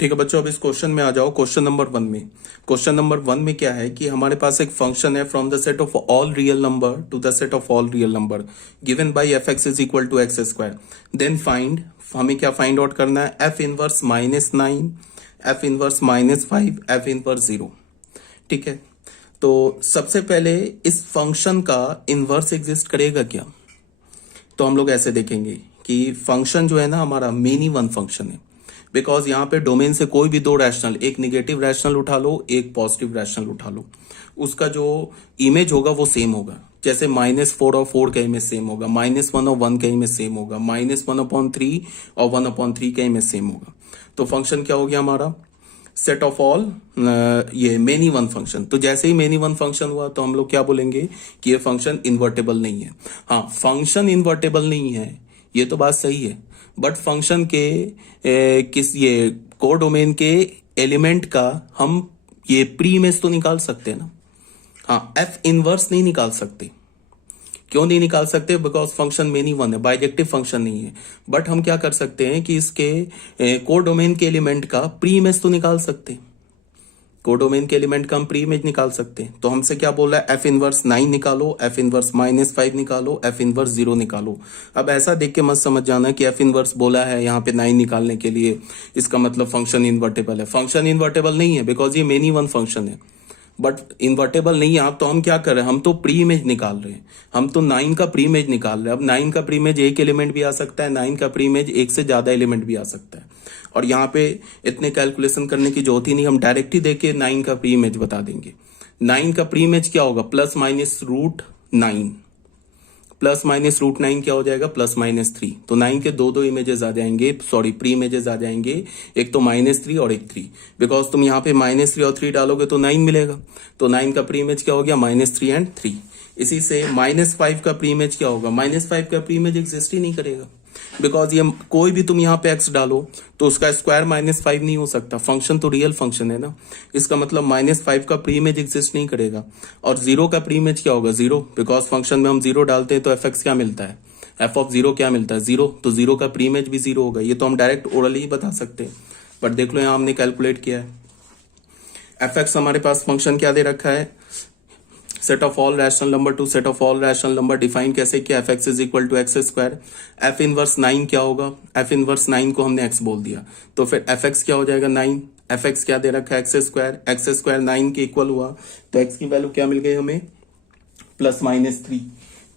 ठीक है बच्चों, अब इस क्वेश्चन में आ जाओ। क्वेश्चन नंबर 1 में, क्वेश्चन नंबर 1 में क्या है कि हमारे पास एक फंक्शन है from the set of all real number to the set of all real number given by f x is equal to x square. Then find, हमें क्या फाइंड आउट करना है, f inverse -9, f inverse -5, f inverse 0। ठीक है, तो सबसे पहले इस फंक्शन का इनवर्स एग्जिस्ट करेगा क्या? तो हम लोग ऐसे देखेंगे कि फंक्शन जो है ना हमारा मेनी वन फंक्शन है, बिकॉज यहाँ पे डोमेन से कोई भी दो रैशनल, एक निगेटिव रैशनल उठा लो, एक पॉजिटिव रैशनल उठा लो, उसका जो इमेज होगा वो सेम होगा। जैसे -4 और 4 का इमेज सेम होगा, -1 और 1 का इमेज सेम होगा, -1/3 और 1/3 का इमेज सेम होगा। तो फंक्शन क्या हो गया हमारा, सेट ऑफ ऑल, ये मेनी वन फंक्शन। तो जैसे ही मेनी वन फंक्शन हुआ तो हम लोग क्या बोलेंगे कि ये फंक्शन इन्वर्टेबल नहीं है। हाँ, फंक्शन इन्वर्टेबल नहीं है, ये तो बात सही है, बट फंक्शन के किस ये कोडोमेन के एलिमेंट का हम ये प्री इमेज तो निकाल सकते हैं ना। हाँ, एफ इनवर्स नहीं निकाल सकते। क्यों नहीं निकाल सकते? बिकॉज फंक्शन मेनी वन है, बाइजेक्टिव फंक्शन नहीं है। बट हम क्या कर सकते हैं कि इसके कोडोमेन के एलिमेंट का प्री इमेज तो निकाल सकते हैं। कोडोमेन के एलिमेंट का हम प्री इमेज निकाल सकते हैं। तो हमसे क्या बोल रहा है, एफ इनवर्स 9 निकालो, एफ इनवर्स -5 निकालो, एफ इनवर्स 0 निकालो। अब ऐसा देख के मत समझ जाना कि एफ इनवर्स बोला है यहाँ पे 9 निकालने के लिए, इसका मतलब फंक्शन इन्वर्टेबल है। फंक्शन इन्वर्टेबल नहीं है बिकॉज ये मेनी वन फंक्शन है, बट इन्वर्टेबल नहीं है। आप तो हम क्या कर रहे हैं, हम तो प्री इमेज निकाल रहे हैं, हम तो 9 का प्री इमेज निकाल रहे हैं। अब 9 का प्री इमेज एक एलिमेंट भी आ सकता है, 9 का प्री इमेज एक से ज्यादा एलिमेंट भी आ सकता है। और यहाँ पे इतने कैलकुलेशन करने की जरूरत ही नहीं, हम डायरेक्ट ही देके 9 का प्री इमेज बता देंगे। 9 का प्री इमेज क्या होगा, +-√9, +-√9 क्या हो जाएगा, +-3। तो 9 के दो इमेजेस आ जाएंगे, सॉरी प्री इमेजेस आ जाएंगे, एक तो -3 और एक 3। बिकॉज तुम यहाँ पे -3 और 3 डालोगे तो 9 मिलेगा। तो 9 का प्री इमेज क्या हो गया, -3 एंड 3। इसी से -5 का प्री इमेज क्या होगा, -5 का प्री इमेज एग्जिस्ट ही नहीं करेगा। बिकॉज ये कोई भी तुम यहाँ पे x डालो तो उसका स्क्वायर -5 नहीं हो सकता, फंक्शन तो रियल फंक्शन है ना। इसका मतलब -5 का प्री इमेज एग्जिस्ट नहीं करेगा। और 0 का प्री इमेज क्या होगा, 0, बिकॉज फंक्शन में हम 0 डालते हैं तो एफ एक्स क्या मिलता है, एफ ऑफ 0 क्या मिलता है, 0। तो 0 का प्री इमेज भी 0 होगा। ये तो हम डायरेक्ट ओरली ही बता सकते हैं, बट देख लो यहाँ हमने कैलकुलेट किया है। एफ एक्स हमारे पास फंक्शन क्या दे रखा है, set of all rational number to set of all rational number. Define कैसे किया, f x is equal to x square. F inverse 9 क्या होगा, एफ इनवर्स 9 को हमने एक्स बोल दिया, तो फिर एफ एक्स क्या हो जाएगा, 9। एफ एक्स क्या दे रखा है, एक्स स्क्वायर 9 के इक्वल हुआ, तो एक्स की वैल्यू क्या मिल गई हमें, +-3।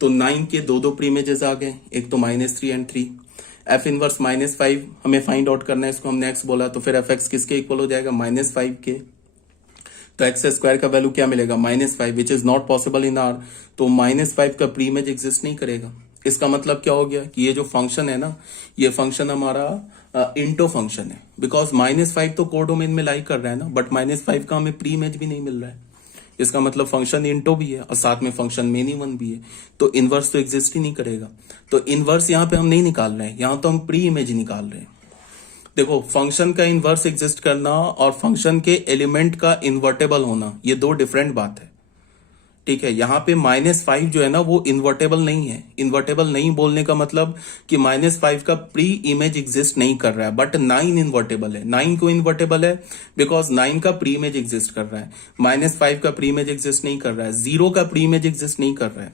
तो 9 के दो प्री इमेजेस आ गए, एक तो -3 एंड 3। एफ इनवर्स -5 हमें फाइंड आउट करना है, इसको हमने एक्स बोला, तो फिर एफ एक्स किसके इक्वल हो जाएगा, -5 के। तो एक्स स्क्वायर का वैल्यू क्या मिलेगा, -5, which is not possible in are. तो -5 का प्री इमेज एग्जिस्ट नहीं करेगा। इसका मतलब क्या हो गया कि ये जो फंक्शन है ना, ये फंक्शन हमारा इंटो फंक्शन है, बिकॉज -5 तो कोडोमेन में लाई कर रहा है ना, बट -5 का हमें प्री इमेज भी नहीं मिल रहा है। इसका मतलब फंक्शन इंटो भी है और साथ में फंक्शन मेनी वन भी है, तो इनवर्स तो एग्जिस्ट ही नहीं करेगा। तो इनवर्स यहाँ पे हम नहीं निकाल रहे हैं, यहाँ तो हम प्री इमेज निकाल रहे हैं। देखो, फंक्शन का इन्वर्स एग्जिस्ट करना और फंक्शन के एलिमेंट का इन्वर्टेबल होना, ये दो डिफरेंट बात है। ठीक है, यहाँ पे -5 जो है ना वो इन्वर्टेबल नहीं है। इन्वर्टेबल नहीं बोलने का मतलब कि -5 का प्री इमेज एग्जिस्ट नहीं कर रहा है, बट 9 इन्वर्टेबल है। 9 को इन्वर्टेबल है बिकॉज 9 का प्री इमेज एग्जिस्ट कर रहा है, -5 का प्री इमेज एग्जिस्ट नहीं कर रहा है, 0 का प्री इमेज एग्जिस्ट नहीं कर रहा है।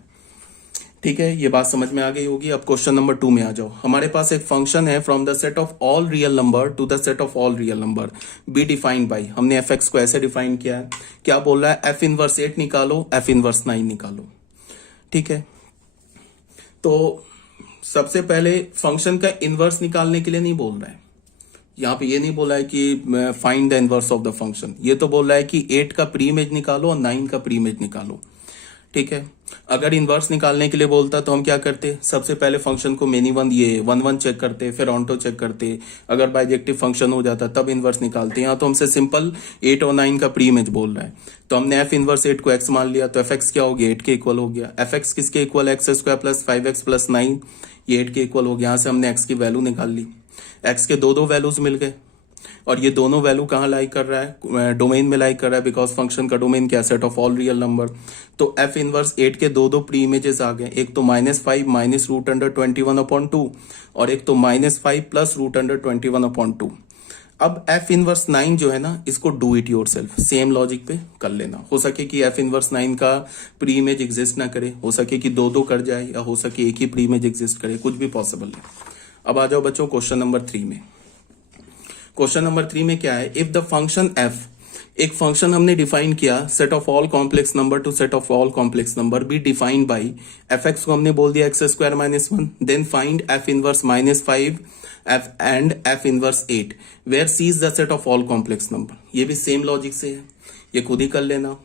ठीक है, ये बात समझ में आ गई होगी। अब क्वेश्चन नंबर 2 में आ जाओ। हमारे पास एक फंक्शन है from the set of all real number to the set of all real number be defined by, हमने एफ एक्स को ऐसे डिफाइन किया है। क्या बोल रहा है, एफ इनवर्स 8 निकालो, एफ इनवर्स 9 निकालो। ठीक है, तो सबसे पहले फंक्शन का इनवर्स निकालने के लिए नहीं बोल रहा है, यहाँ पे ये नहीं बोला है कि find the inverse of the function, ये तो बोल रहा है कि 8 का प्री इमेज निकालो और 9 का प्री इमेज निकालो। ठीक है, अगर इनवर्स निकालने के लिए बोलता तो हम क्या करते, सबसे पहले फंक्शन को मेनी वन ये 1 चेक करते, फिर ऑन्टो चेक करते, अगर बाइजेक्टिव फंक्शन हो जाता तब इनवर्स निकालते। यहाँ तो हमसे सिंपल 8 और 9 का प्री इमेज बोल रहा है, तो हमने एफ इनवर्स 8 को एक्स मान लिया, तो एफ एक्स क्या हो गया, 8 के इक्वल हो गया। एफ एक्स किसके equal, x square plus 5x plus 9, ये 8 के इक्वल हो गया। यहाँ से हमने एक्स की वैल्यू निकाल ली, एक्स के दो वैल्यूज मिल गए, और ये दोनों वैल्यू कहाँ लाई कर रहा है, डोमेन में लाई कर रहा है, बिकॉज फंक्शन का डोमेन क्या, set of all real number. तो एफ इनवर्स 8 के दो प्री इमेजेस आ गए, एक तो -5 -√21/2 और एक तो -5 +√21/2। अब एफ इनवर्स 9 जो है ना, इसको do it your self, same logic पे कर लेना। हो सके कि एफ इनवर्स 9 का प्री इमेज एग्जिस्ट ना करे, हो सके कि दो दो कर जाए, या हो सके एक ही प्री इमेज एग्जिस्ट करे, कुछ भी पॉसिबल है। अब आ जाओ बच्चों क्वेश्चन नंबर 3 में। क्वेश्चन नंबर 3 में क्या है, इफ द फंक्शन एफ, एक फंक्शन हमने डिफाइन किया, set of all complex number to set of all complex number be defined by, f x को हमने बोल दिया x square minus 1, then find f inverse minus 5 f and f inverse 8 where C is the set of all complex number. ये भी same logic से है, ये खुद ही कर लेना।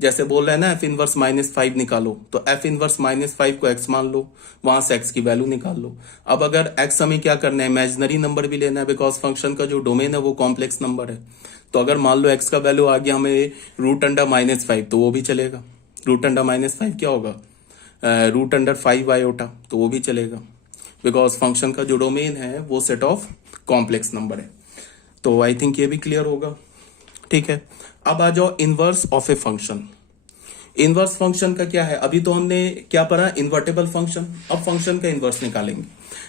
जैसे बोल रहा है ना एफ इनवर्स माइनस 5 निकालो, तो एफ इनवर्स माइनस 5 को एक्स मान लो, वहां से एक्स की वैल्यू निकाल लो। अब अगर एक्स हमें क्या करना है, इमेजिनरी नंबर भी लेना है, बिकॉज फंक्शन का जो डोमेन है वो कॉम्प्लेक्स नंबर है। तो अगर मान लो एक्स का वैल्यू आ गया हमें रूट अंडर माइनस 5, तो वो भी चलेगा। रूट अंडर माइनस 5 क्या होगा, रूट अंडर 5 आयोटा, तो वो भी चलेगा, बिकॉज फंक्शन का जो डोमेन है वो सेट ऑफ कॉम्प्लेक्स नंबर है। तो आई थिंक ये भी क्लियर होगा, ठीक है। अब आ जाओ inverse of a function. Inverse function का क्या है, अभी तो हमने क्या पढ़ा, इन्वर्टेबल फंक्शन। अब फंक्शन का इनवर्स निकालेंगे।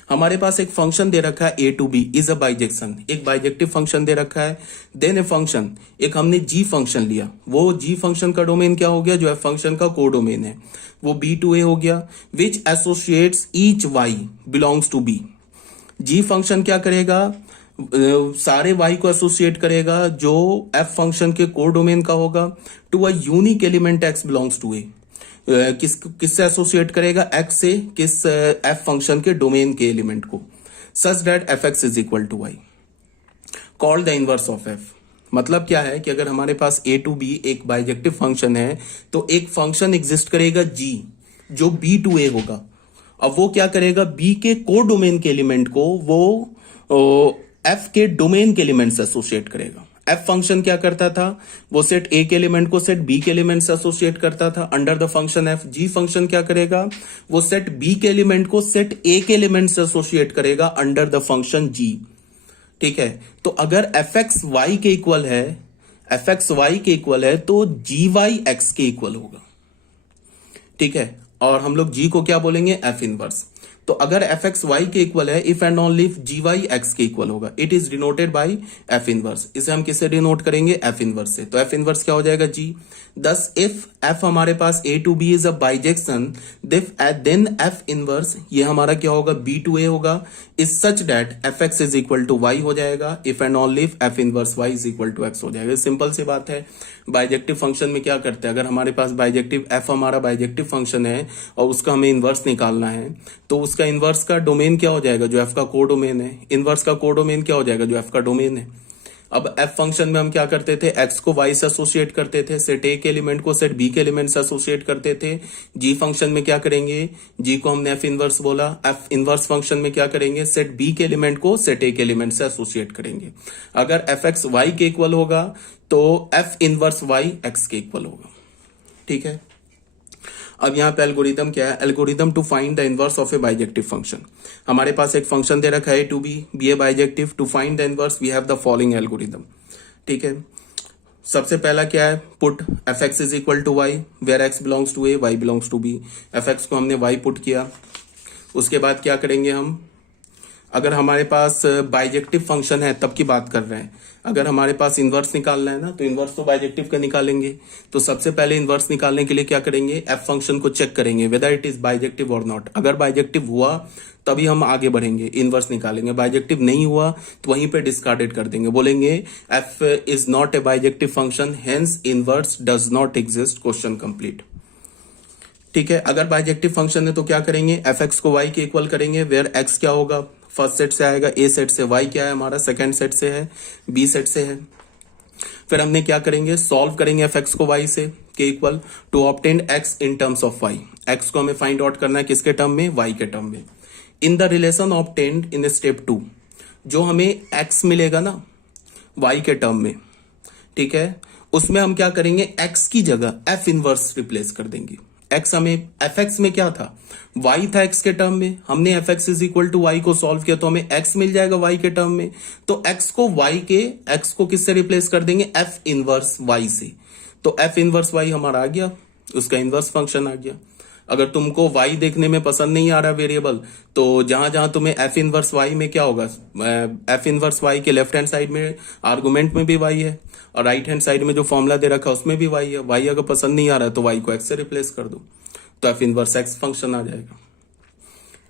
हमारे पास एक फंक्शन दे रखा है A to B is a bijection, एक बाइजेक्टिव फंक्शन दे रखा है। देन ए फंक्शन, एक हमने जी फंक्शन लिया, वो जी फंक्शन का डोमेन क्या हो गया, जो है फंक्शन का को डोमेन है वो बी टू ए हो गया, which associates each y belongs to B. G function क्या करेगा, सारे वाई को एसोसिएट करेगा जो एफ फंक्शन के कोर डोमेन का होगा, to a unique element x belongs to A. किससे एसोसिएट करेगा, एक्स से, किस एफ फंक्शन के डोमेन के एलिमेंट को, such that f x is equal to y, called the inverse of f. मतलब क्या है कि अगर हमारे पास ए टू बी एक बाइजेक्टिव फंक्शन है, तो एक फंक्शन एग्जिस्ट करेगा जी, जो बी टू ए होगा। अब वो क्या करेगा, बी के कोर डोमेन के एलिमेंट को वो एफ के डोमेन के एलिमेंट से एसोसिएट करेगा। एफ फंक्शन क्या करता था, वो सेट ए के एलिमेंट को सेट बी के एलिमेंट से एसोसिएट करता था under the function f. G function क्या करेगा, वो सेट बी के एलिमेंट को सेट ए के एलिमेंट से एसोसिएट करेगा अंडर द फंक्शन जी, ठीक है। तो अगर एफ एक्स वाई के इक्वल है, एफ एक्स वाई के इक्वल है, तो जी वाई एक्स के इक्वल होगा, ठीक है। और हम लोग जी को क्या बोलेंगे, एफ इनवर्स। तो अगर एफ एक्स वाई के इक्वल है, if and only if g y x के इक्वल होगा, it is denoted by f inverse. इसे हम किससे डिनोट करेंगे, एफ इनवर्स से। तो एफ इनवर्स क्या हो जाएगा, जी। दस इफ एफ हमारे पास A to B is a bijection, then f inverse ये हमारा क्या होगा, बी टू ए होगा, is such that f x is equal to y हो जाएगा, if and only if f inverse y is equal to x हो जाएगा। Simple सी बात है। बाइजेक्टिव फंक्शन में क्या करते हैं, अगर हमारे पास बाइजेक्टिव एफ हमारा बाइजेक्टिव फंक्शन है और उसका हमें इनवर्स निकालना है, तो उसका इनवर्स का डोमेन क्या हो जाएगा, जो एफ का को डोमेन है। इनवर्स का को डोमेन क्या हो जाएगा, जो एफ का डोमेन है। अब एफ फंक्शन में हम क्या करते थे, एक्स को वाई से एसोसिएट करते थे, सेट ए के एलिमेंट को सेट बी के एलिमेंट से एसोसिएट करते थे। जी फंक्शन में क्या करेंगे, जी को हमने एफ इनवर्स बोला। एफ इनवर्स फंक्शन में क्या करेंगे, सेट बी के एलिमेंट को सेट ए के एलिमेंट से एसोसिएट करेंगे। अगर एफ एक्स वाई के इक्वल होगा, तो एफ इनवर्स वाई एक्स के इक्वल होगा, ठीक है। अब यहां पे एल्गोरिथम क्या है, algorithm to find the inverse of a bijective function. हमारे पास एक फंक्शन दे रखा है to be a bijective, to find the inverse we have the following algorithm, ठीक है। सबसे पहला क्या है, put f x is equal to y, where x belongs to A, y belongs to B. F x को हमने Y put किया। उसके बाद क्या करेंगे हम, अगर हमारे पास बाइजेक्टिव फंक्शन है तब की बात कर रहे हैं, अगर हमारे पास इनवर्स निकालना है ना, तो इनवर्स तो बाइजेक्टिव का निकालेंगे। तो सबसे पहले इनवर्स निकालने के लिए क्या करेंगे, एफ फंक्शन को चेक करेंगे वेदर इट इज बाइजेक्टिव और नॉट। अगर बाइजेक्टिव हुआ तभी हम आगे बढ़ेंगे, इनवर्स निकालेंगे। बाइजेक्टिव नहीं हुआ तो वहीं पे डिस्कार्डेड कर देंगे, बोलेंगे F is not a bijective function, hence inverse does not exist, question complete, ठीक है। अगर बाइजेक्टिव फंक्शन है तो क्या करेंगे, एफ एक्स को वाई के इक्वल करेंगे, वेयर एक्स क्या होगा, फर्स्ट सेट से आएगा, ए सेट से, वाई क्या है हमारा, सेकंड सेट से है, बी सेट से है। फिर हमने क्या करेंगे, सॉल्व करेंगे एफ एक्स को वाई से के equal, to obtain x in terms of y. X को हमें फाइंड आउट करना है किसके टर्म में, वाई के टर्म में। In the relation obtained in step 2, जो हमें एक्स मिलेगा ना वाई के टर्म में, ठीक है, उसमें हम क्या करेंगे, एक्स की जगह एफ इनवर्स रिप्लेस कर देंगे। एक्स हमें एफ एक्स में क्या था, वाई था एक्स के टर्म में, हमने f x is equal to y को सॉल्व किया तो हमें एक्स मिल जाएगा वाई के टर्म में। तो एक्स को किससे रिप्लेस कर देंगे, एफ इनवर्स वाई से। तो एफ इनवर्स वाई हमारा आ गया, उसका इनवर्स फंक्शन आ गया। अगर तुमको y देखने में पसंद नहीं आ रहा वेरिएबल, तो जहां जहां तुम्हें f इनवर्स y में क्या होगा, f इनवर्स y के लेफ्ट हैंड साइड में आर्गुमेंट में भी y है और राइट हैंड साइड में जो फॉर्मूला दे रखा है उसमें भी y है। y अगर पसंद नहीं आ रहा है तो y को x से रिप्लेस कर दो, तो f इनवर्स x फंक्शन आ जाएगा।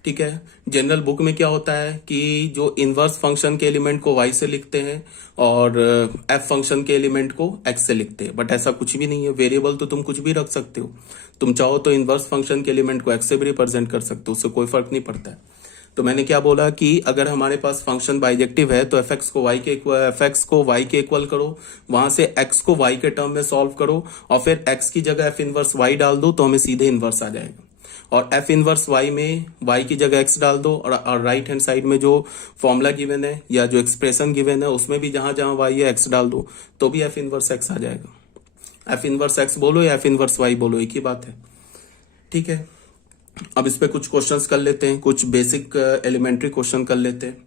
ठीक है। जनरल बुक में क्या होता है कि जो इनवर्स फंक्शन के एलिमेंट को y से लिखते हैं और f फंक्शन के एलिमेंट को x से लिखते हैं, बट ऐसा कुछ भी नहीं है। वेरिएबल तो तुम कुछ भी रख सकते हो, तुम चाहो तो इनवर्स फंक्शन के एलिमेंट को x से भी रिप्रेजेंट कर सकते हो, उससे कोई फर्क नहीं पड़ता है। तो मैंने क्या बोला कि अगर हमारे पास फंक्शन बाइजेक्टिव है तो fx को y के इक्वल करो, वहां से x को y के टर्म में सॉल्व करो और फिर x की जगह f इनवर्स y डाल दो तो हमें सीधे इनवर्स आ जाएगा। और f इनवर्स y में y की जगह x डाल दो और राइट हैंड साइड में जो फॉर्मूला गिवन है या जो एक्सप्रेशन गिवन है उसमें भी जहां जहां y है x डाल दो तो भी f इनवर्स x आ जाएगा। f इनवर्स x बोलो या f इनवर्स y बोलो, एक ही बात है। ठीक है। अब इस पे कुछ क्वेश्चंस कर लेते हैं, कुछ बेसिक एलिमेंट्री क्वेश्चन कर लेते हैं।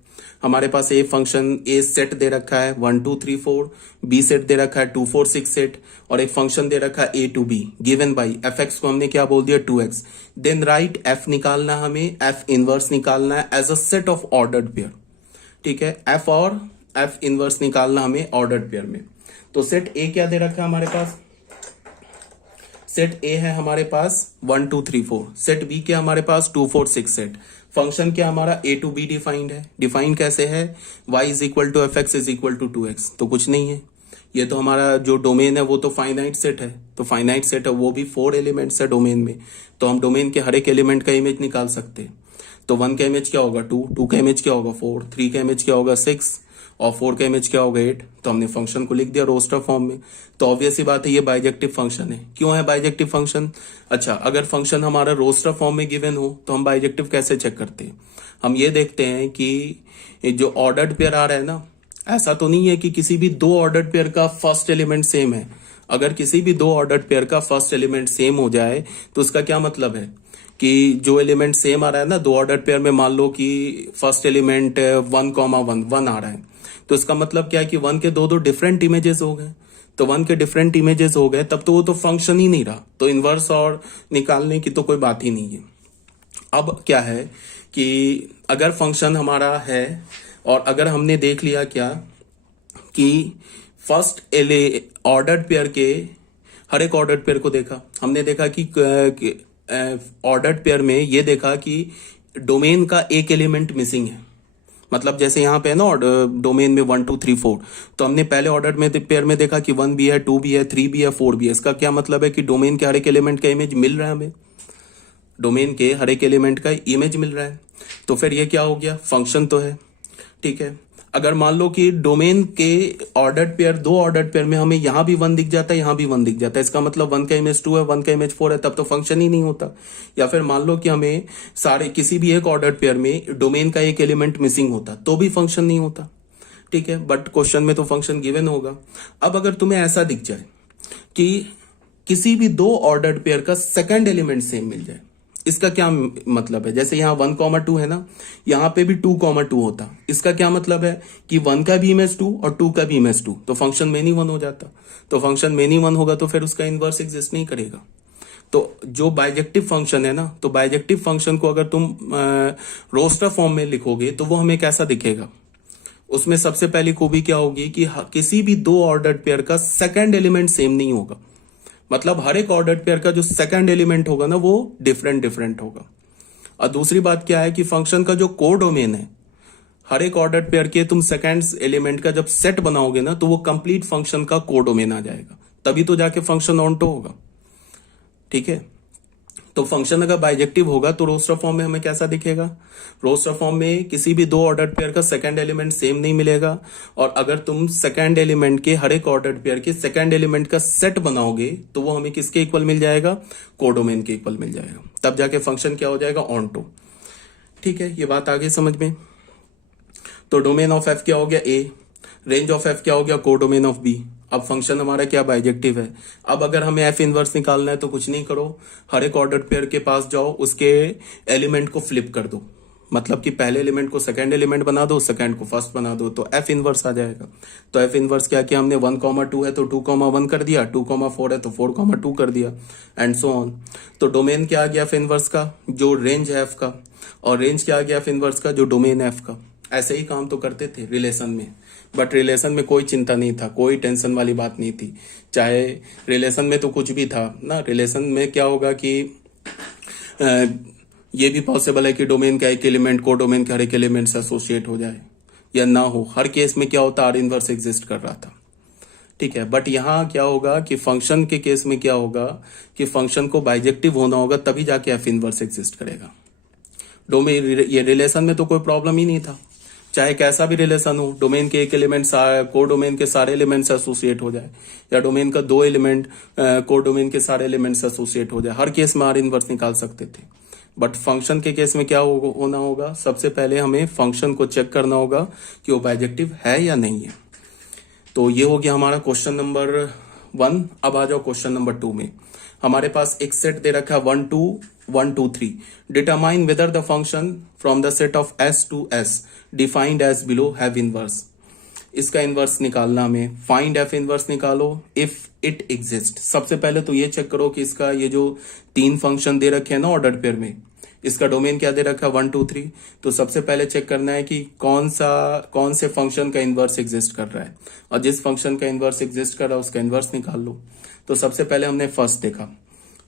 हमारे पास ए फंक्शन ए सेट दे रखा है 1 2 3 4, बी सेट दे रखा है 2 4 6 सेट और एक फंक्शन दे रखा है A to B given by f x को हमने क्या बोल दिया 2x। देन राइट एफ निकालना, हमें एफ इनवर्स निकालना है as a set of ordered pair. ठीक है। एफ और एफ इनवर्स निकालना हमें ऑर्डर्ड पेयर में। तो सेट ए क्या दे रखा है हमारे पास, सेट ए है हमारे पास 1 2 3 4, सेट बी क्या हमारे पास 2 4 6 सेट। फंक्शन क्या हमारा ए टू बी डिफाइंड है, डिफाइंड कैसे है, y is equal to f x is equal to 2x। तो कुछ नहीं है, ये तो हमारा जो डोमेन है वो तो फाइनाइट सेट है, तो फाइनाइट सेट है वो भी 4 एलिमेंट्स है डोमेन में, तो हम डोमेन के हर एक एलिमेंट का इमेज निकाल सकते हैं। तो 1 का इमेज क्या होगा 2, 2 का इमेज क्या होगा 4, 3 का इमेज क्या होगा 6 और 4 का इमेज क्या होगा 8। तो हमने फंक्शन को लिख दिया रोस्टर फॉर्म में। तो ऑब्वियस ही बात है ये बाइजेक्टिव फंक्शन है। क्यों है बाइजेक्टिव फंक्शन? अच्छा, अगर फंक्शन हमारा रोस्टर फॉर्म में गिवन हो तो हम बाइजेक्टिव कैसे चेक करते हैं? हम ये देखते हैं कि जो ऑर्डर्ड पेयर आ रहा है ना, ऐसा तो नहीं है कि किसी भी दो ऑर्डर्ड पेयर का फर्स्ट एलिमेंट सेम है। अगर किसी भी दो ऑर्डर्ड पेयर का फर्स्ट एलिमेंट सेम हो जाए तो उसका क्या मतलब है कि जो एलिमेंट सेम आ रहा है ना दो ऑर्डर्ड पेयर में, मान लो कि फर्स्ट एलिमेंट 1,1 आ रहा है, तो इसका मतलब क्या है कि 1 के दो डिफरेंट इमेजेस हो गए। तो 1 के डिफरेंट इमेजेस हो गए तब तो वो तो फंक्शन ही नहीं रहा, तो इनवर्स और निकालने की तो कोई बात ही नहीं है। अब क्या है कि अगर फंक्शन हमारा है और अगर हमने देख लिया क्या कि फर्स्ट ऑर्डर्ड पेयर के हर एक ऑर्डर्ड पेयर को देखा, हमने देखा कि ऑर्डर्ड पेयर में ये देखा कि डोमेन का एक एलिमेंट मिसिंग है। मतलब जैसे यहाँ पे है ना डोमेन में 1 2 3 4, तो हमने पहले ऑर्डर में पेयर में देखा कि 1 भी है 2 भी है 3 भी है 4 भी है। इसका क्या मतलब है कि डोमेन के हर एक एलिमेंट का इमेज मिल रहा है, हमें डोमेन के हर एक एलिमेंट का इमेज मिल रहा है। तो फिर ये क्या हो गया, फंक्शन तो है। ठीक है। अगर मान लो कि डोमेन के ऑर्डर्ड पेयर दो ऑर्डर्ड पेयर में हमें यहां भी 1 दिख जाता है यहां भी 1 दिख जाता है, इसका मतलब 1 का इमेज 2 है 1 का इमेज 4 है, तब तो फंक्शन ही नहीं होता। या फिर मान लो कि हमें सारे किसी भी एक ऑर्डर्ड पेयर में डोमेन का एक एलिमेंट मिसिंग होता तो भी फंक्शन नहीं होता। ठीक है। बट क्वेश्चन में तो फंक्शन गिवन होगा। अब अगर तुम्हें ऐसा दिख जाए कि किसी भी दो ऑर्डर्ड पेयर का सेकंड एलिमेंट सेम मिल जाए, इसका क्या मतलब है? जैसे यहाँ 1,2 है ना, यहाँ पे भी 2,2 होता, इसका क्या मतलब है कि 1 का भी इमेज 2 और 2 का भी इमेज 2, तो फंक्शन मेनी 1 हो जाता। तो फंक्शन मेनी 1 होगा तो फिर उसका इनवर्स एग्जिस्ट नहीं करेगा। तो जो बाइजेक्टिव फंक्शन है ना, तो बाइजेक्टिव फंक्शन को अगर तुम रोस्टर फॉर्म में लिखोगे तो वो हमें कैसा दिखेगा? उसमें सबसे पहली खूबी क्या होगी कि किसी भी दो ऑर्डर्ड पेयर का सेकंड एलिमेंट सेम नहीं होगा। मतलब हर एक ऑर्डर्ड पेयर का जो सेकंड एलिमेंट होगा ना वो डिफरेंट होगा। और दूसरी बात क्या है कि फंक्शन का जो कोडोमेन है, हर एक ऑर्डर्ड पेयर के तुम सेकंड एलिमेंट का जब सेट बनाओगे ना तो वो कंप्लीट फंक्शन का कोडोमेन आ जाएगा, तभी तो जाके फंक्शन ऑनटो होगा। ठीक है। तो फंक्शन अगर बाइजेक्टिव होगा तो रोस्टर फॉर्म में हमें कैसा दिखेगा? रोस्टर फॉर्म में किसी भी दो ऑर्डर्ड पेयर का सेकंड एलिमेंट सेम नहीं मिलेगा, और अगर तुम सेकंड एलिमेंट के हर एक ऑर्डर्ड पेयर के सेकंड एलिमेंट का सेट बनाओगे तो वो हमें किसके इक्वल मिल जाएगा? कोडोमेन के इक्वल मिल जाएगा, तब जाके फंक्शन क्या हो जाएगा? ऑनटो। ठीक है, ये बात आगे समझ में। तो डोमेन ऑफ एफ क्या हो गया? ए। रेंज ऑफ एफ क्या हो गया? Codomain of B. अब फंक्शन हमारा क्या? बाइजेक्टिव है। अब अगर हमें एफ इनवर्स निकालना है तो कुछ नहीं करो, हर एक ऑर्डर पेयर के पास जाओ, उसके एलिमेंट को फ्लिप कर दो, मतलब कि पहले एलिमेंट को सेकंड एलिमेंट बना दो, सेकंड को फर्स्ट बना दो, तो एफ इनवर्स आ जाएगा। तो एफ इनवर्स क्या किया हमने, 1,2 है तो 2,1 कर दिया, 2,4 है तो 4,2 कर दिया, एंड सो ऑन। तो डोमेन क्या आ गया एफ इनवर्स का, जो रेंज है एफ का, और रेंज क्या आ गया एफ इनवर्स का, जो डोमेन है एफ का। ऐसे ही काम तो करते थे रिलेशन में, बट रिलेशन में कोई चिंता नहीं था, कोई टेंशन वाली बात नहीं थी। चाहे रिलेशन में तो कुछ भी था ना, रिलेशन में क्या होगा कि ये भी पॉसिबल है कि डोमेन का एक एलिमेंट को डोमेन के हर एक एलिमेंट से एसोसिएट हो जाए या ना हो। हर केस में क्या होता, आर इनवर्स एग्जिस्ट कर रहा था, ठीक है। बट यहाँ क्या होगा कि फंक्शन के केस में क्या होगा कि फंक्शन को बाइजेक्टिव होना होगा, तभी जाके एफ इनवर्स एग्जिस्ट करेगा। डोमेन ये रिलेशन में तो कोई प्रॉब्लम ही नहीं था, चाहे कैसा भी रिलेशन हो, डोमेन के एक एलिमेंट को डोमेन के सारे एलिमेंट से एसोसिएट हो जाए, या डोमेन का 2 एलिमेंट को डोमेन के सारे एलिमेंट से एसोसिएट हो जाए, हर केस में आर इनवर्स निकाल सकते थे। बट फंक्शन के केस में क्या होना होगा, सबसे पहले हमें फंक्शन को चेक करना होगा कि वो बाइजेक्टिव है या नहीं है। तो ये हो गया हमारा क्वेश्चन नंबर 1। अब आ जाओ क्वेश्चन नंबर 2 में। हमारे पास एक सेट दे रखा है 1 2 1 2 3। Determine whether the function from the set of S to S defined as below have inverse. इसका इनवर्स निकालना हमें, फाइंड एफ इनवर्स निकालो इफ इट एग्जिस्ट। सबसे पहले तो ये चेक करो कि इसका ये जो 3 फंक्शन दे रखे हैं ना ऑर्डर पेयर में, इसका डोमेन क्या दे रखा है 1 2 3। तो सबसे पहले चेक करना है कि कौन से फंक्शन का इनवर्स एग्जिस्ट कर रहा है, और जिस फंक्शन का इनवर्स एग्जिस्ट कर रहा है उसका इनवर्स निकाल लो। तो सबसे पहले हमने फर्स्ट देखा,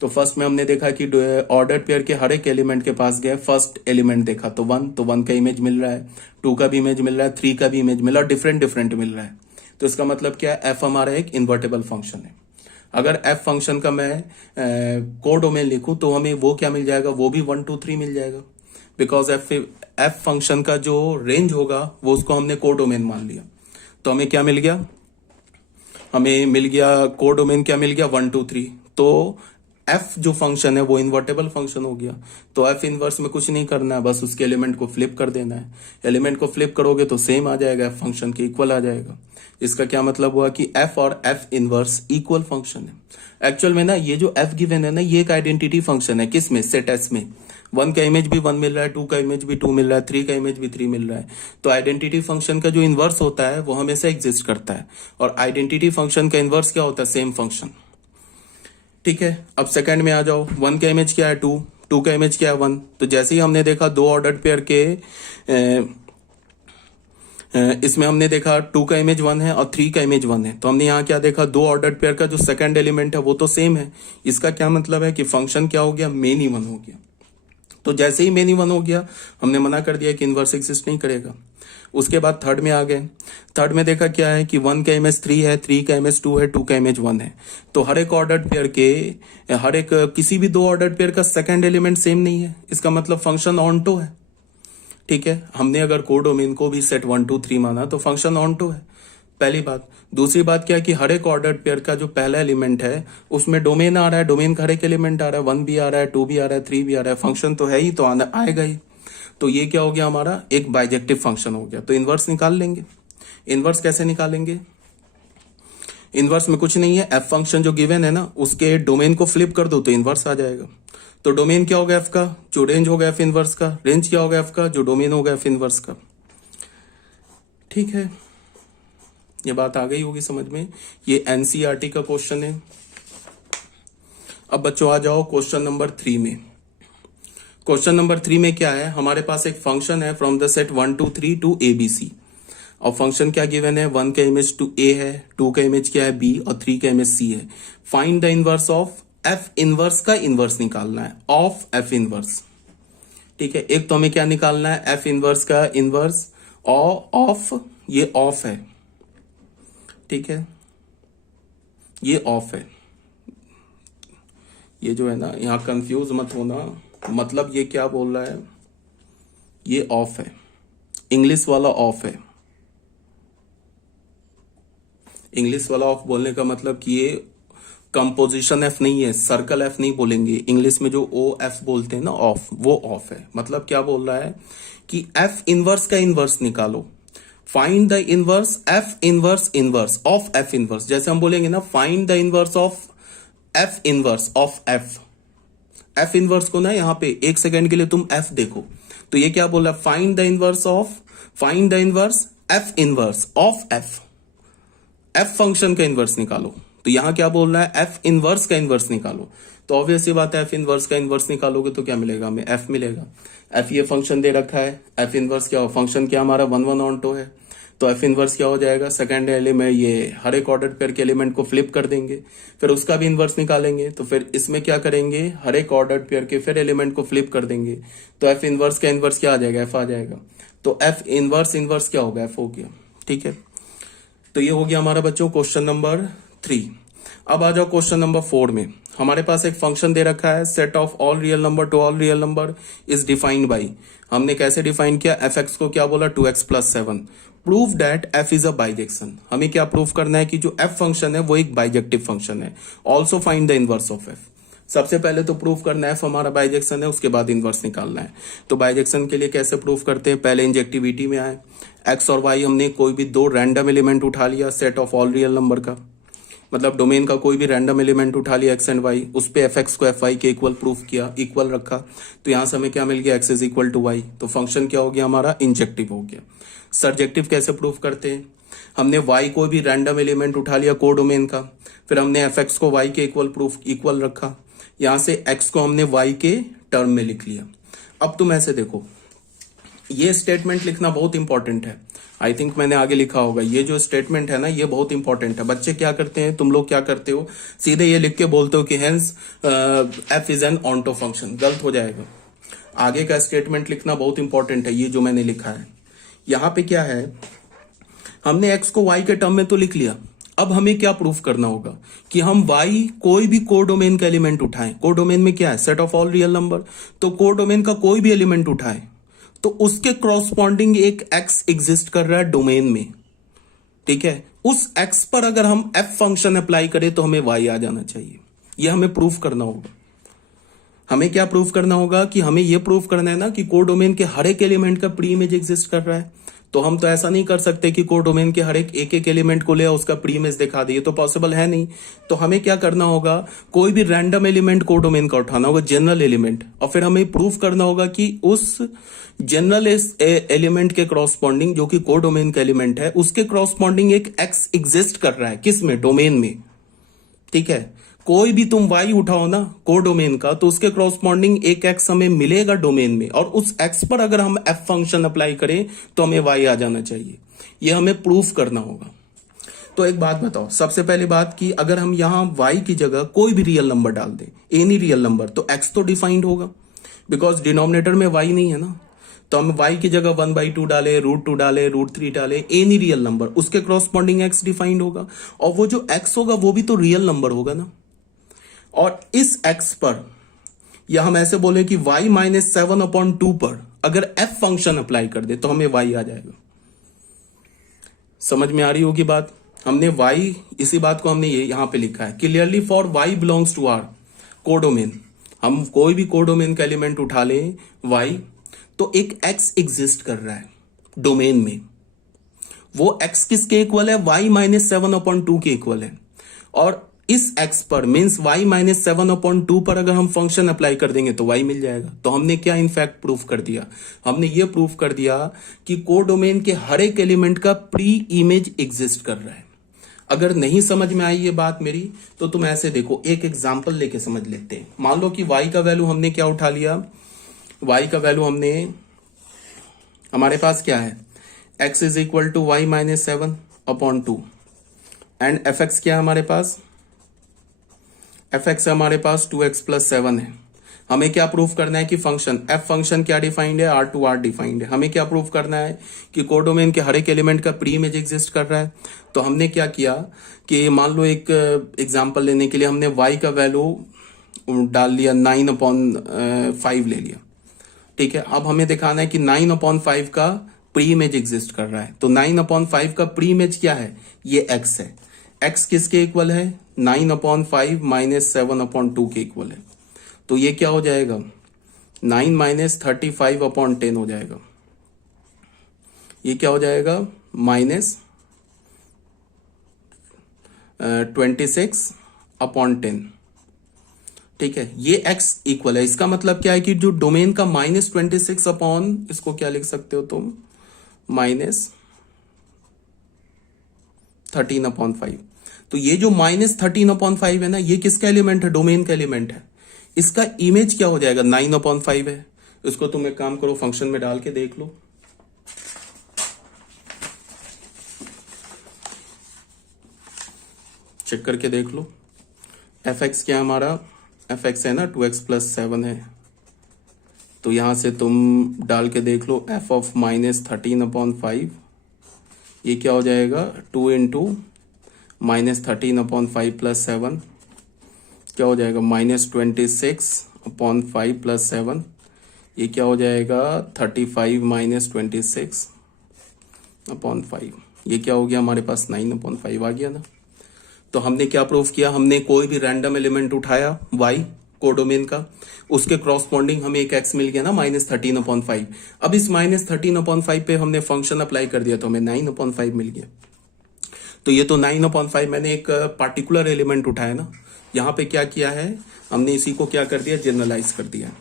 तो फर्स्ट में हमने देखा कि ऑर्डर पेयर के हर एक एलिमेंट के पास गए, फर्स्ट एलिमेंट देखा तो 1, तो 1 का इमेज मिल रहा है, 2 का भी इमेज मिल रहा है, 3 का भी इमेज मिल रहा है, डिफरेंट डिफरेंट मिल रहा है। तो इसका मतलब क्या है, एफ हमारा एक इन्वर्टेबल फंक्शन है। अगर एफ फंक्शन का मैं को डोमेन लिखूं तो हमें वो क्या मिल जाएगा, वो भी 1 2 3 मिल जाएगा, बिकॉज एफ फंक्शन का जो रेंज होगा वो उसको हमने को डोमेन मान लिया। तो हमें क्या मिल गया, हमें मिल गया को डोमेन क्या मिल गया 1 2 3। तो एफ जो फंक्शन है वो इन्वर्टेबल फंक्शन हो गया। तो एफ इनवर्स में कुछ नहीं करना है, बस उसके एलिमेंट को फ्लिप कर देना है। एलिमेंट को फ्लिप करोगे तो सेम आ जाएगा, एफ फंक्शन के इक्वल आ जाएगा। इसका क्या मतलब हुआ कि एफ और एफ इनवर्स इक्वल फंक्शन है। एक्चुअल में ना ये जो एफ गिवन है ना, ये एक आइडेंटिटी फंक्शन है। किस में, सेट एस में। 1 का इमेज भी 1 मिल रहा है, 2 का इमेज भी 2 मिल रहा है, 3 का इमेज भी 3 मिल रहा है। तो आइडेंटिटी फंक्शन का जो इनवर्स होता है वो हमेशा एग्जिस्ट करता है, और आइडेंटिटी फंक्शन का इनवर्स क्या होता है, सेम फंक्शन, ठीक है। अब सेकंड में आ जाओ, 1 का इमेज क्या है 2, 2 का इमेज क्या है 1। तो जैसे ही हमने देखा 2 ऑर्डर्ड पेयर के इसमें हमने देखा 2 का इमेज 1 है और 3 का इमेज 1 है, तो हमने यहाँ क्या देखा, 2 ऑर्डर्ड पेयर का जो सेकंड एलिमेंट है वो तो सेम है। इसका क्या मतलब है कि फंक्शन क्या हो गया, मेन ही 1 हो गया। तो जैसे ही मेन ही 1 हो गया, हमने मना कर दिया कि इनवर्स एग्जिस्ट नहीं करेगा। उसके बाद थर्ड में आ गए, थर्ड में देखा क्या है कि 1 का इमेज 3 है, 3 का इमेज 2 है, 2 का इमेज 1 है। तो हर एक ऑर्डर्ड पेयर के हर एक किसी भी 2 ऑर्डर्ड पेयर का सेकंड एलिमेंट सेम नहीं है, इसका मतलब फंक्शन ऑन टू है, ठीक है। हमने अगर कोडोमेन को भी सेट 1 2 3 माना तो फंक्शन ऑन टू है, पहली बात। दूसरी बात क्या है कि हर एक ऑर्डर्ड पेयर का जो पहला एलिमेंट है उसमें डोमेन आ रहा है, डोमेन का हर एक एलिमेंट आ रहा है, 1 भी आ रहा है, 2 भी आ रहा है, 3 भी आ रहा है, फंक्शन तो है ही, तो आएगा ही। तो ये क्या हो गया, हमारा एक बाइजेक्टिव फंक्शन हो गया। तो इनवर्स निकाल लेंगे। इनवर्स कैसे निकालेंगे, इनवर्स में कुछ नहीं है, एफ फंक्शन जो गिवन है ना उसके डोमेन को फ्लिप कर दो तो इनवर्स आ जाएगा। तो डोमेन क्या होगा एफ का, जो रेंज होगा एफ इनवर्स का, रेंज क्या होगा एफ का, जो डोमेन होगा एफ इनवर्स का, ठीक है। ये बात आ गई होगी समझ में। ये एनसीईआरटी का क्वेश्चन है। अब बच्चों आ जाओ क्वेश्चन नंबर 3 में। क्वेश्चन नंबर 3 में क्या है, हमारे पास एक फंक्शन है from the set 1 2 3 to A B C. और फंक्शन क्या गिवन है, 1 का इमेज टू ए है, 2 का इमेज क्या है बी, और 3 का इमेज सी है। Find the inverse of F inverse का इनवर्स निकालना है, ऑफ एफ इनवर्स, ठीक है। एक तो हमें क्या निकालना है, एफ इनवर्स का इनवर्स ऑफ, ये ऑफ है, ठीक है, ये ऑफ है। ये जो है ना, यहां कंफ्यूज मत होना, मतलब ये क्या बोल रहा है, ये ऑफ है, इंग्लिश वाला ऑफ है। इंग्लिश वाला ऑफ बोलने का मतलब कि ये कंपोजिशन एफ नहीं है, सर्कल एफ नहीं बोलेंगे। इंग्लिश में जो ओ एफ बोलते हैं ना ऑफ, वो ऑफ है। मतलब क्या बोल रहा है कि एफ इनवर्स का इनवर्स निकालो, find the inverse F inverse inverse of F inverse. जैसे हम बोलेंगे ना, find the inverse of F inverse of F. F inverse को ना यहाँ पे एक सेकंड के लिए तुम एफ देखो, तो ये क्या बोला, find the inverse F inverse of F function का इनवर्स निकालो। तो यहां क्या बोल रहा है, एफ इनवर्स का इनवर्स निकालो। तो ऑब्वियस सी बात है, एफ इनवर्स का इनवर्स निकालोगे तो क्या मिलेगा हमें, एफ मिलेगा। एफ ये फंक्शन दे रखा है, एफ इनवर्स क्या हो, फंक्शन क्या हमारा 1 1 ऑन 2 है, तो एफ इनवर्स क्या हो जाएगा, सेकंड एलिमेंट ये हर एक ऑर्डर पेयर के एलिमेंट को फ्लिप कर देंगे, फिर उसका भी इनवर्स निकालेंगे, तो फिर इसमें क्या करेंगे, हर एक ऑर्डर पेयर के फिर एलिमेंट को फ्लिप कर देंगे, तो एफ इनवर्स का इनवर्स क्या आ जाएगा, एफ आ जाएगा। तो एफ इनवर्स क्या होगा, एफ हो गया। ठीक है, तो ये हो गया हमारा बच्चों क्वेश्चन नंबर 3। अब आ जाओ क्वेश्चन नंबर 4 में। हमारे पास एक फंक्शन दे रखा है, set of all real number to all real number is defined by, हमने कैसे डिफाइन किया, एफ एक्स को क्या बोला, 2x + 7। Prove that F is a bijection, हमें क्या प्रूव करना है कि जो एफ फंक्शन है वो एक बाइजेक्टिव फंक्शन है। Also find the inverse of F, सबसे पहले तो प्रूव करना है एफ हमारा बाइजेक्शन है, उसके बाद इनवर्स निकालना है। तो बाइजेक्शन के लिए कैसे प्रूव करते हैं, पहले इंजेक्टिविटी में आए, एक्स और वाई हमने कोई भी 2 रैंडम एलिमेंट उठा लिया set of all real number का, मतलब डोमेन का कोई भी रैंडम एलिमेंट उठा लिया एक्स एंड वाई, उस पे एफ एक्स को एफ वाई के इक्वल प्रूफ किया, इक्वल रखा, तो यहां से हमें क्या मिल गया, x is equal to y. तो फंक्शन क्या हो गया हमारा, इंजेक्टिव हो गया। सर्जेक्टिव कैसे प्रूफ करते हैं, हमने वाई को भी रैंडम एलिमेंट उठा लिया को डोमेन का, फिर हमने एफ एक्स को वाई के इक्वल रखा, यहां से एक्स को हमने वाई के टर्म में लिख लिया। अब तुम ऐसे देखो, ये स्टेटमेंट लिखना बहुत इंपॉर्टेंट है, आई थिंक मैंने आगे लिखा होगा, ये जो स्टेटमेंट है ना ये बहुत इंपॉर्टेंट है। बच्चे क्या करते हैं, तुम लोग क्या करते हो, सीधे ये लिख के बोलते हो कि hence f is N onto function, गलत हो जाएगा। आगे का स्टेटमेंट लिखना बहुत इंपॉर्टेंट है, ये जो मैंने लिखा है। यहां पे क्या है, हमने एक्स को वाई के टर्म में तो लिख लिया, अब हमें क्या प्रूफ करना होगा कि हम वाई कोई भी कोडोमेन का एलिमेंट उठाएं। कोडोमेन में क्या है, set of all real number, तो कोडोमेन का कोई भी एलिमेंट उठाएं तो उसके क्रॉसपॉन्डिंग एक एक्स एग्जिस्ट कर रहा है डोमेन में। ठीक है, उस एक्स पर अगर हम एफ फंक्शन अप्लाई करें तो हमें वाई आ जाना चाहिए, यह हमें प्रूफ करना होगा। हमें क्या प्रूफ करना होगा कि हमें यह प्रूफ करना है ना कि कोडोमेन के हर एक एलिमेंट का प्री इमेज एग्जिस्ट कर रहा है। तो हम तो ऐसा नहीं कर सकते कि कोडोमेन के हर एक एलिमेंट को ले उसका प्री इमेज दिखा दे, तो पॉसिबल है नहीं। तो हमें क्या करना होगा, कोई भी रैंडम एलिमेंट कोडोमेन का उठाना होगा, जनरल एलिमेंट, और फिर हमें प्रूफ करना होगा कि उस जनरल एलिमेंट के क्रॉसपॉन्डिंग जो कि कोडोमेन का एलिमेंट है उसके क्रॉसपॉन्डिंग एक एक्स एग्जिस्ट कर रहा है, किस में, डोमेन में। ठीक है, कोई भी तुम वाई उठाओ ना कोडोमेन का, तो उसके क्रॉसपॉन्डिंग एक एक्स हमें मिलेगा डोमेन में, और उस एक्स पर अगर हम एफ फंक्शन अप्लाई करें तो हमें वाई आ जाना चाहिए, यह हमें प्रूफ करना होगा। तो एक बात बताओ, सबसे पहली बात कि अगर हम यहां वाई की जगह कोई भी रियल नंबर डाल दें, एनी रियल नंबर, तो एक्स तो डिफाइंड होगा, बिकॉज डिनोमिनेटर में वाई नहीं है ना। तो हम y की जगह 1/2 डाले, √2 डाले, √3 डाले, एनी रियल नंबर, उसके क्रॉसपॉन्डिंग x डिफाइंड होगा, और वो जो x होगा वो भी तो रियल नंबर होगा ना। और इस x पर, या हम ऐसे बोले कि y - 7/2 पर अगर f फंक्शन अप्लाई कर दे तो हमें y आ जाएगा। समझ में आ रही होगी बात। हमने y, इसी बात को हमने ये यहां पे लिखा है, clearly for y belongs to R codomain, हम कोई भी कोडोमेन का एलिमेंट उठा लें y, तो एक x एग्जिस्ट कर रहा है डोमेन में, वो x किसके इक्वल है, y - 7/2 के इक्वल है। और इस x पर मींस y - 7/2 पर अगर हम फंक्शन अप्लाई कर देंगे तो y मिल जाएगा। तो हमने क्या इनफैक्ट प्रूफ कर दिया, हमने ये प्रूफ कर दिया कि कोडोमेन के हर एक एलिमेंट का प्री इमेज एग्जिस्ट कर रहा है। अगर नहीं समझ में आई ये बात मेरी, तो तुम ऐसे देखो, एक एग्जाम्पल लेके समझ लेते हैं। मान लो कि y का वैल्यू हमने क्या उठा लिया, y का वैल्यू हमने, हमारे पास क्या है, x is equal to y - 7/2, and f x क्या है हमारे पास, एफ एक्स हमारे पास 2x + 7 है। हमें क्या प्रूफ करना है कि फंक्शन एफ फंक्शन क्या डिफाइंड है, R2R डिफाइंड है। हमें क्या प्रूफ करना है कि कोडोमेन के हर एक एलिमेंट का प्री इमेज एग्जिस्ट कर रहा है। तो हमने क्या किया कि मान लो एक एग्जांपल लेने के लिए हमने y का वैल्यू डाल लिया 9/5 ले लिया। ठीक है, अब हमें दिखाना है कि 9/5 का प्री इमेज एग्जिस्ट कर रहा है। तो 9/5 का प्री इमेज क्या है, ये x है। x किसके इक्वल है, 9/5 - 7/2 के इक्वल है। तो ये क्या हो जाएगा, 9 - 35/10 हो जाएगा। ये क्या हो जाएगा, -26/10। ठीक है, ये x इक्वल है, इसका मतलब क्या है कि जो डोमेन का -26 अपॉन, इसको क्या लिख सकते हो तुम, -13/5। तो ये जो -13/5 है ना, ये किसका एलिमेंट है, डोमेन का एलिमेंट है। इसका इमेज क्या हो जाएगा, 9/5 है। इसको तुम एक काम करो, फंक्शन में डाल के देख लो। चेक करके देख लो, एफ एक्स क्या है हमारा, एफ एक्स है ना 2x + 7 है। तो यहां से तुम डाल के देख लो, f ऑफ -13/5, ये क्या हो जाएगा, 2 × -13/5 + 7, क्या हो जाएगा, -26/5 + 7, ये क्या हो जाएगा, 35 - 26/5, ये क्या हो गया हमारे पास, 9/5 आ गया ना। तो हमने क्या प्रूफ किया, हमने कोई भी रैंडम एलिमेंट उठाया y कोडोमेन का, उसके क्रॉसपॉन्डिंग हमें एक x मिल गया ना, -13/5। अब इस -13/5 पे हमने फंक्शन अप्लाई कर दिया तो हमें 9/5 मिल गया। तो ये तो 9/5 मैंने एक पार्टिकुलर एलिमेंट उठाया ना, यहां पे क्या किया है हमने, इसी को क्या कर दिया, जनरलाइज कर दिया।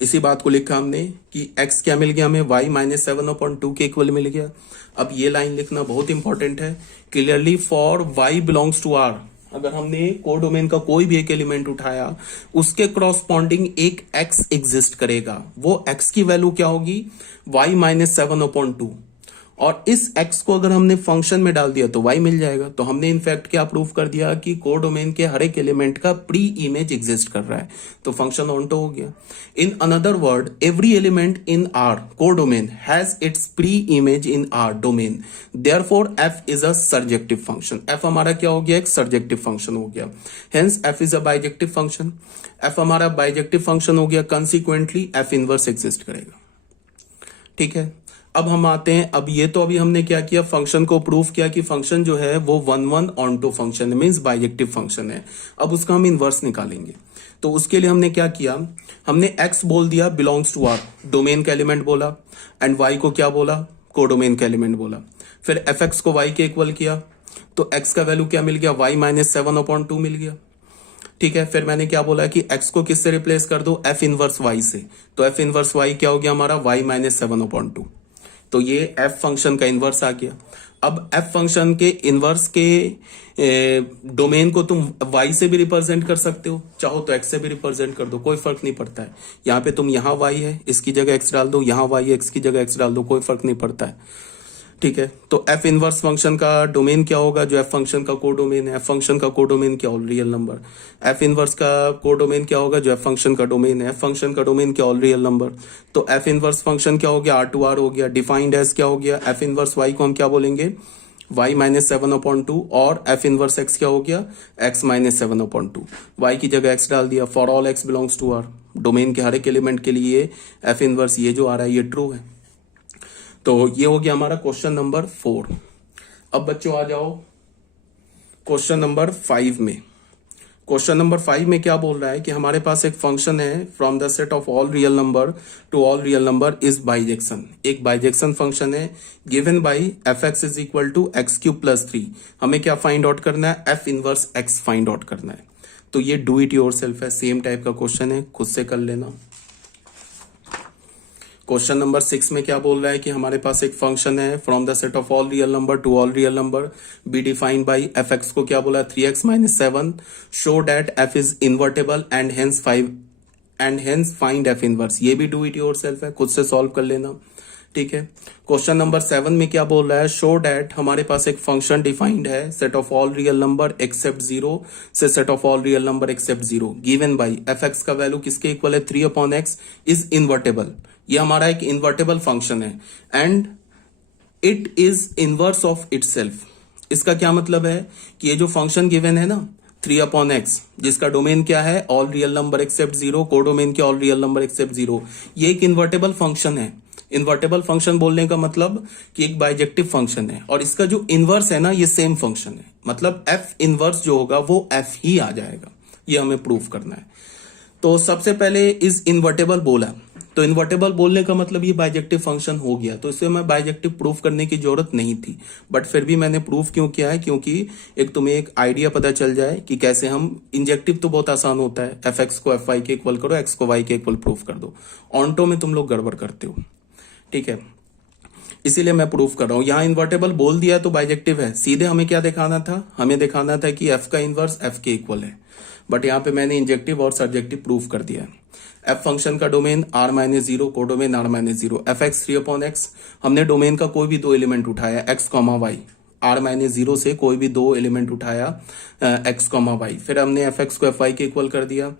इसी बात को लिखा हमने कि x क्या मिल गया हमें, y -7/2 के इक्वल मिल गया। अब ये लाइन लिखना बहुत इंपॉर्टेंट है, clearly for y belongs to r, अगर हमने कोडोमेन का कोई भी एक एलिमेंट उठाया, उसके क्रॉसपॉन्डिंग एक x एग्जिस्ट करेगा, वो x की वैल्यू क्या होगी, y -7/2, और इस x को अगर हमने फंक्शन में डाल दिया तो y मिल जाएगा। तो हमने इनफैक्ट क्या प्रूफ कर दिया कि कोडोमेन के हर एक एलिमेंट का प्री इमेज एग्जिस्ट कर रहा है, तो फंक्शन ऑन तो हो गया। In another word, every element in are codomain has its pre image in are domain, therefore f is a surjective function. f हमारा क्या हो गया, एक सर्जेक्टिव फंक्शन हो गया, hence f is a bijective function. f हमारा bijective function हो गया, कंसिक्वेंटली f इनवर्स एग्जिस्ट करेगा। ठीक है, अब हम आते हैं, अब ये तो अभी हमने क्या किया, फंक्शन को प्रूफ किया कि फंक्शन जो है वो 1-1 ऑनटो फंक्शन है, मींस बाइजेक्टिव फंक्शन है। अब उसका हम इनवर्स निकालेंगे, तो उसके लिए हमने क्या किया, हमने x बोल दिया बिलोंग्स टू r, डोमेन का एलिमेंट बोला, एंड y को क्या बोला, कोडोमेन का एलिमेंट बोला। फिर fx को y के इक्वल किया, तो x का वैल्यू क्या मिल गया, y -7/2 मिल गया। ठीक है, फिर मैंने क्या बोला कि x को किससे रिप्लेस कर दो, f इनवर्स y से, तो f इनवर्स y क्या हो गया हमारा, y -7/2। तो ये f फंक्शन का इनवर्स आ गया। अब f फंक्शन के इनवर्स के डोमेन को तुम y से भी रिप्रेजेंट कर सकते हो, चाहो तो x से भी रिप्रेजेंट कर दो, कोई फर्क नहीं पड़ता है। यहाँ पे तुम यहाँ y है, इसकी जगह x डाल दो, यहाँ y है, x की जगह x डाल दो, कोई फर्क नहीं पड़ता है। ठीक है, तो f इनवर्स फंक्शन का डोमेन क्या होगा, जो f फंक्शन का कोडोमेन है, f फंक्शन का कोडोमेन क्या, all real number. f inverse का कोडोमेन क्या होगा, जो f फंक्शन का डोमेन है, f फंक्शन का डोमेन क्या, ऑल रियल नंबर। तो f इनवर्स फंक्शन क्या हो गया, R2R हो गया, डिफाइंड एज क्या हो गया, f इनवर्स y को हम क्या बोलेंगे, y -7/2, और f इनवर्स x क्या हो गया, x -7/2। y की जगह x डाल दिया, for all x belongs to r, domain के हर एक एलिमेंट के लिए f इनवर्स ये जो आ रहा है ये ट्रू है। तो ये हो गया हमारा क्वेश्चन नंबर 4। अब बच्चों आ जाओ क्वेश्चन नंबर 5 में। क्वेश्चन नंबर 5 में क्या बोल रहा है कि हमारे पास एक फंक्शन है, from the set of all real number to all real number is bijection. एक बाइजेक्शन फंक्शन है, given by f(x) is equal to x³ + 3। हमें क्या फाइंड आउट करना है, f inverse x find out करना है। तो ये डू इट योर सेल्फ है, सेम टाइप का क्वेश्चन है, खुद से कर लेना। क्वेश्चन नंबर 6 में क्या बोल रहा है कि हमारे पास एक फंक्शन है, from the set of all real number to all real number be defined by f(x) को क्या बोला, 3x - 7, show that f is invertible and hence find f inverse. ये भी डू इट योर सेल्फ है, खुद से solve कर लेना। ठीक है, क्वेश्चन नंबर 7 में क्या बोल रहा है, शो डैट हमारे पास एक फंक्शन डिफाइंड है, set of all real number except 0 से set of all real number except 0, given by f(x) का वैल्यू किसके इक्वल है, 3/x, इज इन्वर्टेबल। ये हमारा एक इन्वर्टेबल फंक्शन है, and it is inverse of itself. इसका क्या मतलब है कि ये जो फंक्शन गिवन है ना 3/x, जिसका डोमेन क्या है, all real number except 0, codomain क्या, ऑल रियल नंबर एक्सेप्ट 0, ये एक इन्वर्टेबल फंक्शन है। इन्वर्टेबल फंक्शन बोलने का मतलब कि एक बाइजेक्टिव फंक्शन है, और इसका जो इनवर्स है ना ये सेम फंक्शन है, मतलब f इनवर्स जो होगा वो f ही आ जाएगा। ये हमें प्रूफ करना है। तो सबसे पहले इज इन्वर्टेबल बोला, तो इन्वर्टेबल बोलने का मतलब ये बाइजेक्टिव फंक्शन हो गया, तो इससे मैं बाइजेक्टिव प्रूफ करने की जरूरत नहीं थी, बट फिर भी मैंने प्रूफ क्यों किया है, क्योंकि एक तुम्हें एक आइडिया पता चल जाए कि कैसे हम, इंजेक्टिव तो बहुत आसान होता है, एफ एक्स को एफ वाई के इक्वल करो, एक्स को वाई के इक्वल प्रूफ कर दो। ऑन्टो में तुम लोग गड़बड़ करते हो, ठीक है, इसीलिए मैं प्रूफ कर रहा हूं। यहां इन्वर्टेबल बोल दिया तो बाइजेक्टिव है, सीधे हमें क्या दिखाना था, हमें दिखाना था कि एफ का इनवर्स एफ के इक्वल है, बट यहां पे मैंने इंजेक्टिव और सर्जेक्टिव प्रूफ कर दिया है। एफ फंक्शन का domain R minus zero, codomain R minus zero, f x 3/x, हमने डोमेन का कोई भी दो एलिमेंट उठाया, x comma y, R minus zero से कोई भी दो एलिमेंट उठाया, एक्स कॉमा वाई, फिर हमने एफ एक्स को एफ वाई के इक्वल कर दिया।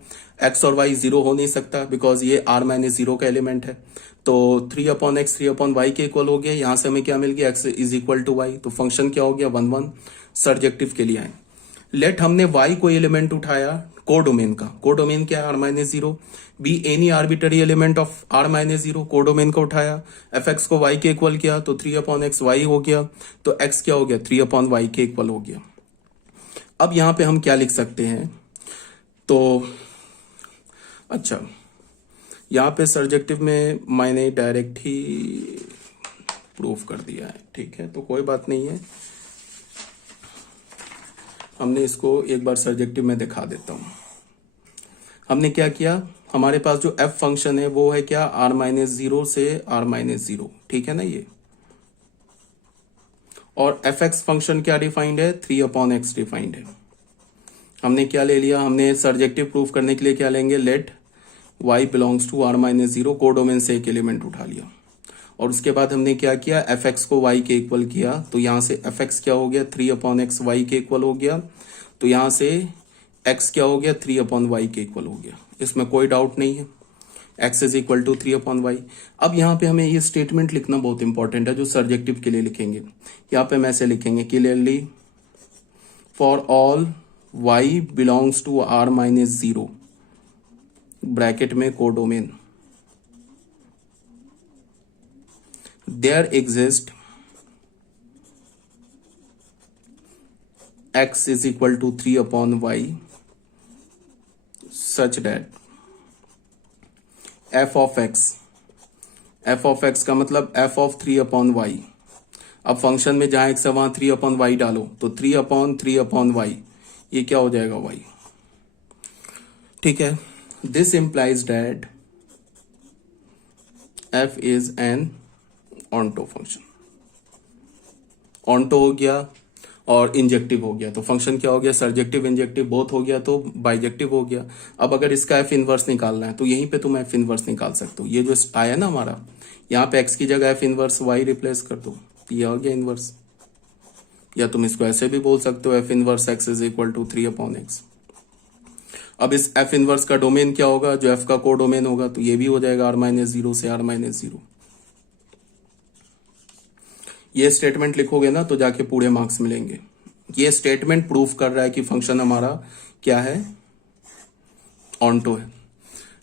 एक्स और वाई जीरो हो नहीं सकता बिकॉज ये आर माइनस जीरो का एलिमेंट है, तो 3/x 3/y के इक्वल हो गया। यहां से हमें क्या मिल गया, x is equal to y, तो फंक्शन क्या हो गया 1 1। सर्जेक्टिव के लिए आए, लेट हमने y को एलिमेंट उठाया कोडोमेन का, कोडोमेन क्या है R minus zero, be any arbitrary element of R minus zero, codomain का उठाया, एफ एक्स को y के इक्वल किया तो 3/x y हो गया, तो x क्या हो गया 3/y के इक्वल हो गया। अब यहां पे हम क्या लिख सकते हैं, तो अच्छा यहां पे सर्जेक्टिव में मैंने डायरेक्ट ही प्रूफ कर दिया है, ठीक है, तो कोई बात नहीं है, हमने इसको एक बार सर्जेक्टिव में दिखा देता हूं। हमने क्या किया, हमारे पास जो एफ फंक्शन है वो है क्या, आर माइनस जीरो से आर माइनस जीरो, ठीक है ना ये, और एफ एक्स फंक्शन क्या डिफाइंड है, 3/x डिफाइंड है। हमने क्या ले लिया, हमने सर्जेक्टिव प्रूफ करने के लिए क्या लेंगे, let y belongs to R minus zero, codomain से एक एलिमेंट उठा लिया, और उसके बाद हमने क्या किया, एफ एक्स को y के इक्वल किया, तो यहां से एफ एक्स क्या हो गया 3/x y के इक्वल हो गया, तो यहां से x क्या हो गया 3/y के इक्वल हो गया, इसमें कोई डाउट नहीं है, x is equal to 3/y। अब यहाँ पे हमें ये स्टेटमेंट लिखना बहुत इंपॉर्टेंट है जो सर्जेक्टिव के लिए लिखेंगे। यहाँ पे हम ऐसे लिखेंगे clearly, for all y belongs to R minus zero, bracket में codomain, there exist x is equal to 3/y such that f of x का मतलब f of 3/y। अब फंक्शन में जहां x है वहां 3/y डालो, तो 3/3/y ये क्या हो जाएगा y, ठीक है। This implies that f is an onto function, onto हो गया और इंजेक्टिव हो गया, तो फंक्शन क्या हो गया, सर्जेक्टिव इंजेक्टिव बोथ हो गया, तो बाइजेक्टिव हो गया। अब अगर इसका एफ इनवर्स निकालना है तो यहीं पे तुम एफ इनवर्स निकाल सकते हो, ये जो आया ना हमारा, यहाँ पे एक्स की जगह एफ इनवर्स वाई रिप्लेस कर दो, ये हो गया इनवर्स, या तुम इसको ऐसे भी बोल सकते हो f inverse x is equal to 3/x। अब इस एफ इनवर्स का डोमेन क्या होगा, जो एफ का को डोमेन होगा, तो ये भी हो जाएगा आर माइनस जीरो से आर माइनस जीरो। ये स्टेटमेंट लिखोगे ना तो जाके पूरे मार्क्स मिलेंगे। ये स्टेटमेंट प्रूफ कर रहा है कि फंक्शन हमारा क्या है, ऑन्टो है।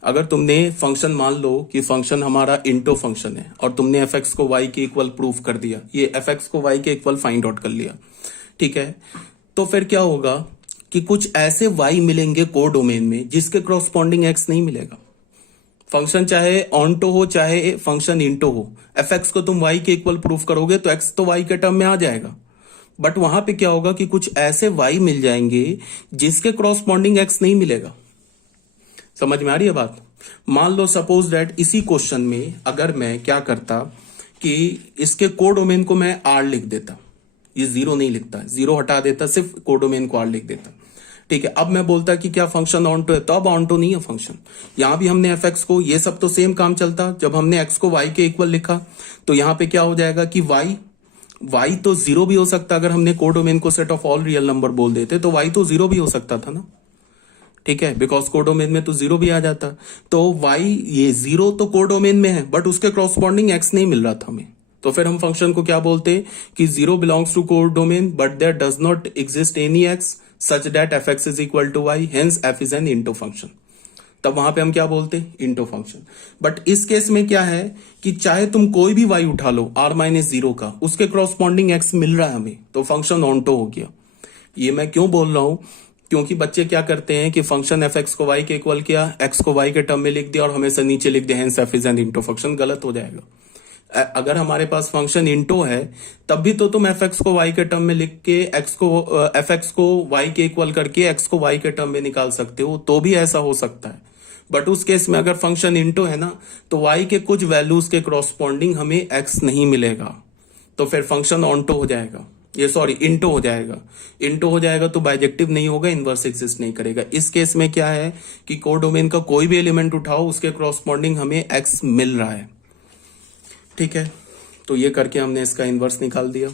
अगर तुमने फंक्शन मान लो कि फंक्शन हमारा इंटो फंक्शन है और तुमने एफ एक्स को वाई के इक्वल प्रूफ कर दिया, ये एफ एक्स को वाई के इक्वल फाइंड आउट कर लिया, ठीक है, तो फिर क्या होगा कि कुछ ऐसे वाई मिलेंगे को डोमेन में जिसके क्रॉसपॉन्डिंग एक्स नहीं मिलेगा। फंक्शन चाहे ऑन्टो हो चाहे फंक्शन इंटो हो, एफ एक्स को तुम वाई के इक्वल प्रूफ करोगे तो एक्स तो वाई के टर्म में आ जाएगा, बट वहां पे क्या होगा कि कुछ ऐसे वाई मिल जाएंगे जिसके क्रॉसपॉन्डिंग एक्स नहीं मिलेगा। समझ में आ रही है बात। मान लो सपोज दैट इसी क्वेश्चन में अगर मैं क्या करता कि इसके कोडोमेन को मैं आर लिख देता, ये जीरो नहीं लिखता, जीरो हटा देता, सिर्फ कोडोमेन को आर लिख देता, ठीक है। अब मैं बोलता कि क्या फंक्शन ऑन्टो है, तो अब ऑन्टो नहीं है फंक्शन। यहां भी हमने एफ एक्स को, ये सब तो सेम काम चलता, जब हमने एक्स को वाई के इक्वल लिखा तो यहां पे क्या हो जाएगा कि वाई तो जीरो भी हो सकता, अगर हमने कोडोमेन को set of all real number बोल देते तो वाई तो जीरो भी हो सकता था ना, ठीक है, बिकॉज कोडोमेन में तो जीरो भी आ जाता। तो वाई ये जीरो तो कोडोमेन में है बट उसके क्रॉसपॉन्डिंग एक्स नहीं मिल रहा था हमें, तो फिर हम फंक्शन को क्या बोलते कि zero belongs to codomain but there does not exist any x such that f x is equal to y, hence f is an into function. तब वहां पे हम क्या बोलते, इंटो फंक्शन। बट इस केस में क्या है कि चाहे तुम कोई भी वाई उठा लो आर माइनस जीरो का, उसके क्रॉसपॉन्डिंग एक्स मिल रहा है हमें, तो फंक्शन ऑन्टो हो गया। ये मैं क्यों बोल रहा हूं, क्योंकि बच्चे क्या करते हैं कि फंक्शन एफ एक्स को वाई के इक्वल किया, एक्स को वाई के टर्म में लिख दिया और हमेशा नीचे लिख दिया hence f is an into function. गलत हो जाएगा। अगर हमारे पास फंक्शन इंटो है तब भी तो तुम एफ एक्स को वाई के टर्म में लिख के एफ एक्स को वाई के इक्वल करके एक्स को वाई के टर्म में निकाल सकते हो, तो भी ऐसा हो सकता है। बट उस केस में अगर फंक्शन इंटो है ना, तो वाई के कुछ वैल्यूज के क्रॉसपॉन्डिंग हमें एक्स नहीं मिलेगा, तो फिर फंक्शन ऑन्टो हो जाएगा, ये सॉरी इंटो हो जाएगा। इंटो हो जाएगा तो बाइजेक्टिव नहीं होगा, इनवर्स एग्जिस्ट नहीं करेगा। इस केस में क्या है कि कोडोमेन का कोई भी एलिमेंट उठाओ उसके क्रॉसपॉन्डिंग हमें एक्स मिल रहा है। ठीक है, तो ये करके हमने इसका इनवर्स निकाल दिया।